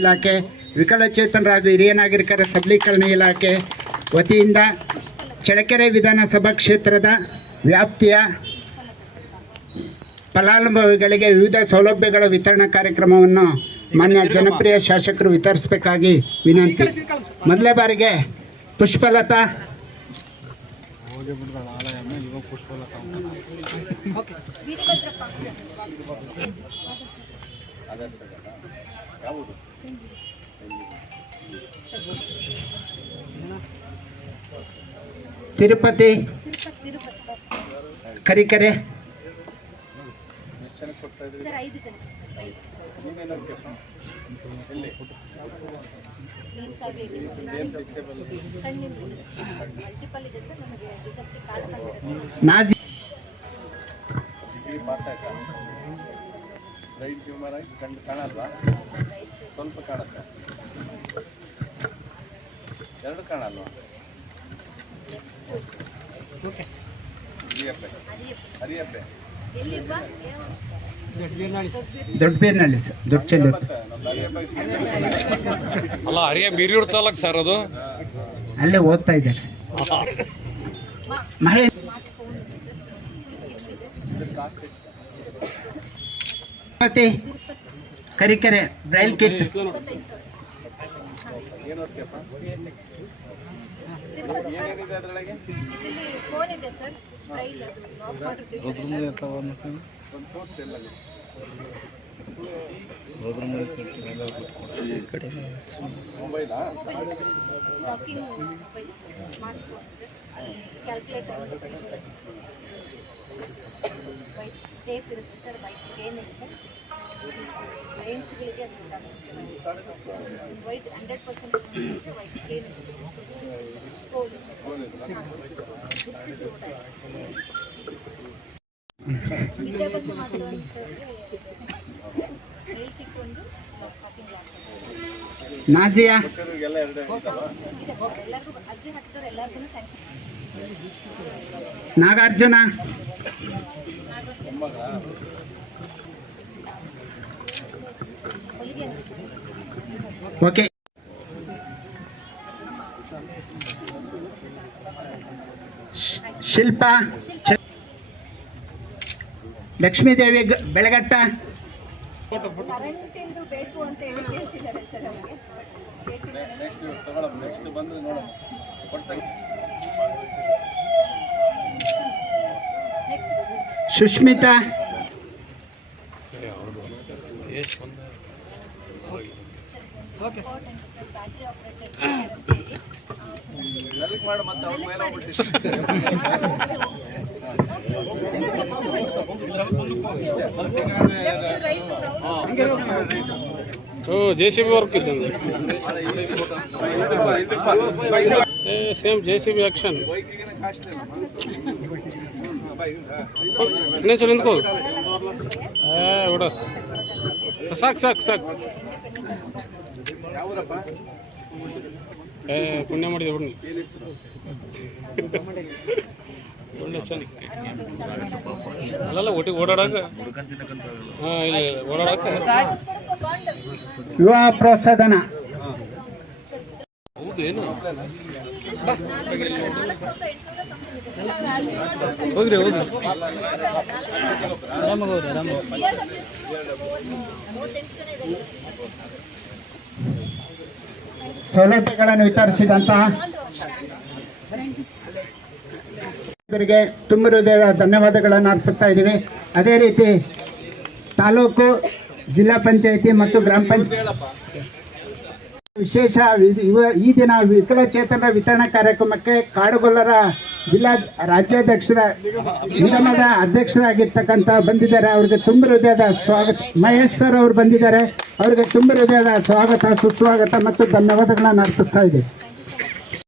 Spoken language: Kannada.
ಇಲಾಖೆ, ವಿಕಲಚೇತನರ ಹಾಗೂ ಹಿರಿಯ ನಾಗರಿಕರ ಸಬಲೀಕರಣ ಇಲಾಖೆ ವತಿಯಿಂದ ಚಳ್ಳಕೆರೆ ವಿಧಾನಸಭಾ ಕ್ಷೇತ್ರದ ವ್ಯಾಪ್ತಿಯ ಫಲಾನುಭವಿಗಳಿಗೆ ವಿವಿಧ ಸೌಲಭ್ಯಗಳ ವಿತರಣಾ ಕಾರ್ಯಕ್ರಮವನ್ನು ಮಾನ್ಯ ಜನಪ್ರಿಯ ಶಾಸಕರು ವಿತರಿಸಬೇಕಾಗಿ ವಿನಂತಿ. ಮೊದಲೇ ಬಾರಿಗೆ ಪುಷ್ಪಲತಾ ತಿರುಪತಿ ಕರಿಕೆರೆ ನಾಜಿ ಸ್ವಲ್ಪ ಕಾಣುತ್ತೆ, ಎರಡು ಕಾಣಲ್ವಾ? ಹರಿಯಪ್ಪೆ ದೊಡ್ಡಬೇರ್ನಳ್ಳಿ ಸರ್, ದೊಡ್ಡ ಚೆಲ್ಲೂರು ಅಲ್ಲ, ಹರಿಯ ಬೀರಿ ಇರ್ತಲ್ಲ ಸರ್, ಅದು ಅಲ್ಲೇ ಓದ್ತಾ ಇದ್ದಾರೆ sir. Tirupati Karikere Braille kit tape ಇರುತ್ತೆ ಸರ್, ವೈಟ್ ಪೇನ್ ಇರುತ್ತೆ, ಲೈನ್ಸ್ಗಳಿಗೆ ವೈಟ್ 100% ವೈಟ್ ಪೇನ್ ವಿದ್ಯಾಭ್ಯಾಸ ಒಂದು ನಾಜಿಯಾ ಎಲ್ಲರಿಗೂ ಅರ್ಜಿ ಹಾಕಿದ್ರೆ ಎಲ್ಲರಿಗೂ ಸ್ಯಾಂಕ್ಷನ್. ನಾಗಾರ್ಜುನ ಓಕೆ. ಶಿಲ್ಪಾ ಲಕ್ಷ್ಮೀದೇವಿ ಬೆಳಗಟ್ಟ ಕರೆಂಟಿಂದು ಬೇಕು ಅಂತ ಹೇಳಿ ಕೇಳ್ತಿದ್ದಾರೆ ಸರ್ ಅವರಿಗೆ. ನೆಕ್ಸ್ಟ್ ಬಂದ್ರೆ ನೋಡೋಣ. ಸುಷ್ಮಿತಾ JCB ವರ್ಕ್ ಇದ್ದಂಗೆ, ಸೇಮ್ JCB ಆಕ್ಷನ್. ಇನ್ನೇ ಚಲೋ ನಿಂತ್ಕೋ, ಬಿಡ ಸಾಕು ಸಾಕು ಸಾಕು. ಪುಣ್ಯ ಮಾಡಿದೆ ಬಿಡಿ, ಒಳ್ಳೆ ಚೆನ್ನಾಗಿ ಅಲ್ಲಲ್ಲ ಒಟ್ಟಿಗೆ ಓಡಾಡಕ. ಹಾಂ, ಇಲ್ಲ ಓಡಾಡಕ ಯುವ ಪ್ರೋತ್ಸಾಹನ. ಹೌದೇನು? ಹೋಗ್ರಿ, ಹೌದು ಸರ್. ಆರಾಮಾಗೌದು, ಆರಾಮ. ಸೌಲಭ್ಯಗಳನ್ನು ವಿತರಿಸಿದಂತಹ ಇವರಿಗೆ ತುಂಬ ಹೃದಯದ ಧನ್ಯವಾದಗಳನ್ನು ಅರ್ಪಿಸ್ತಾ ಇದ್ದೀವಿ. ಅದೇ ರೀತಿ ತಾಲೂಕು, ಜಿಲ್ಲಾ ಪಂಚಾಯಿತಿ ಮತ್ತು ಗ್ರಾಮ ಪಂಚಾಯತ್ ವಿಶೇಷ ಈ ದಿನ ವಿಕಲಚೇತನರ ವಿತರಣಾ ಕಾರ್ಯಕ್ರಮಕ್ಕೆ ಕಾಡುಗೊಲ್ಲರ ಜಿಲ್ಲಾ ರಾಜ್ಯಾಧ್ಯಕ್ಷರ ನಿಗಮದ ಅಧ್ಯಕ್ಷರಾಗಿರ್ತಕ್ಕಂಥ ಬಂದಿದ್ದಾರೆ. ಅವ್ರಿಗೆ ತುಂಬ ಹೃದಯದ ಸ್ವಾಗತ. ಮಹೇಶ್ ಸರ್ ಅವರು ಬಂದಿದ್ದಾರೆ. ಅವರಿಗೆ ತುಂಬ ಹೃದಯದ ಸ್ವಾಗತ, ಸುಸ್ವಾಗತ ಮತ್ತು ಧನ್ಯವಾದಗಳನ್ನು ಅರ್ಪಿಸ್ತಾ ಇದ್ದೀವಿ.